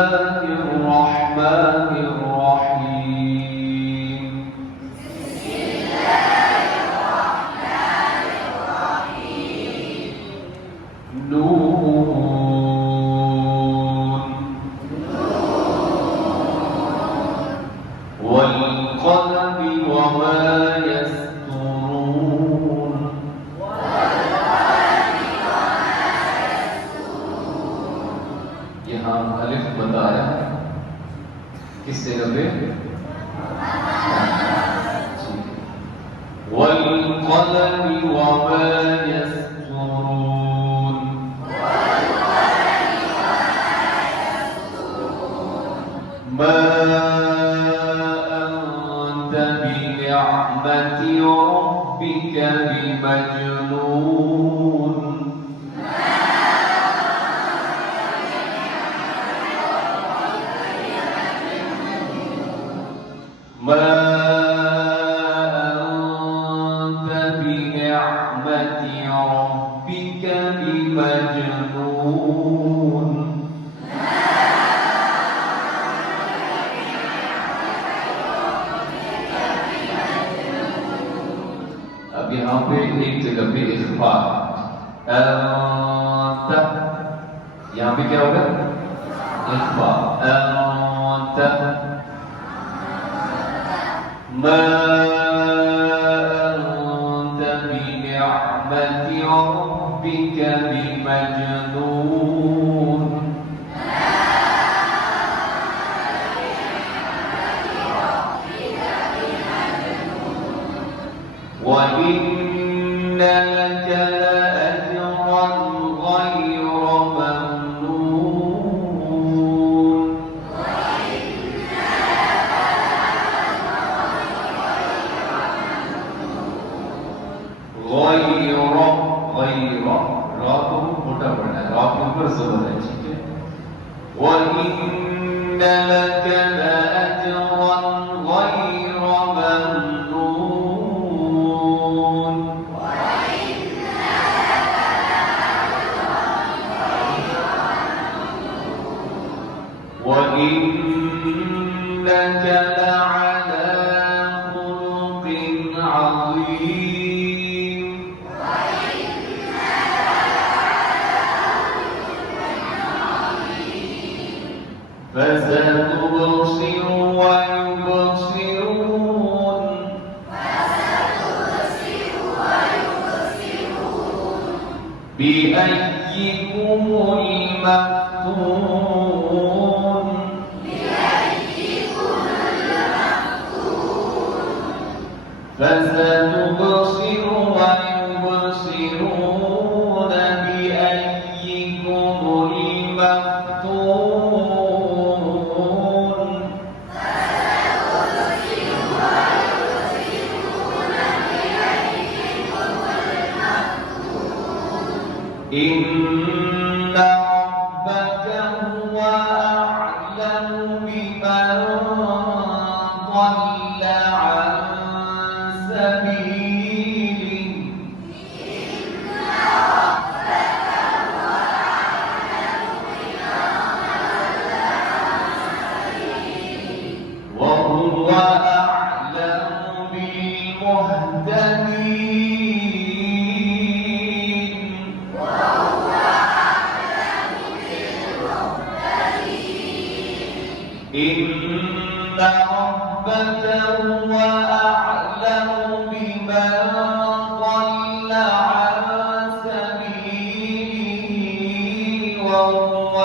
الله الرحمن الرحيم. نون والقلم وما يسطرون. यहाँ अलिफ बताया किस जगह पे? والقلم وما يسطرون. ما أنت بنعمة ربك بمجنون. ما أنت بنعمة ربك بمجنون. अब यहाँ पे एक जगह पे इख्फा, अंत, यहाँ पे क्या होगा? इख्फा, अंत। ما أنت بنعمة ربك بمجنون. وإن لك لأجرا غير ممنون. غير را को मोटा पढ़ना है, रा के ऊपर ज़बर है, ठीक है? وإن لك لأجرا غير ممنون. وإنك لعلى خلق عظيم. فستبصر ويبصرون. بأيكم المفتون. فستبصر ويبصرون. بأيكم المفتون. إن ربك هو أعلم بمن ضل عن سبيله. وهو أعلم بالمهتدين. إن ربك هو أعلم بمن ضل عن سبيله وهو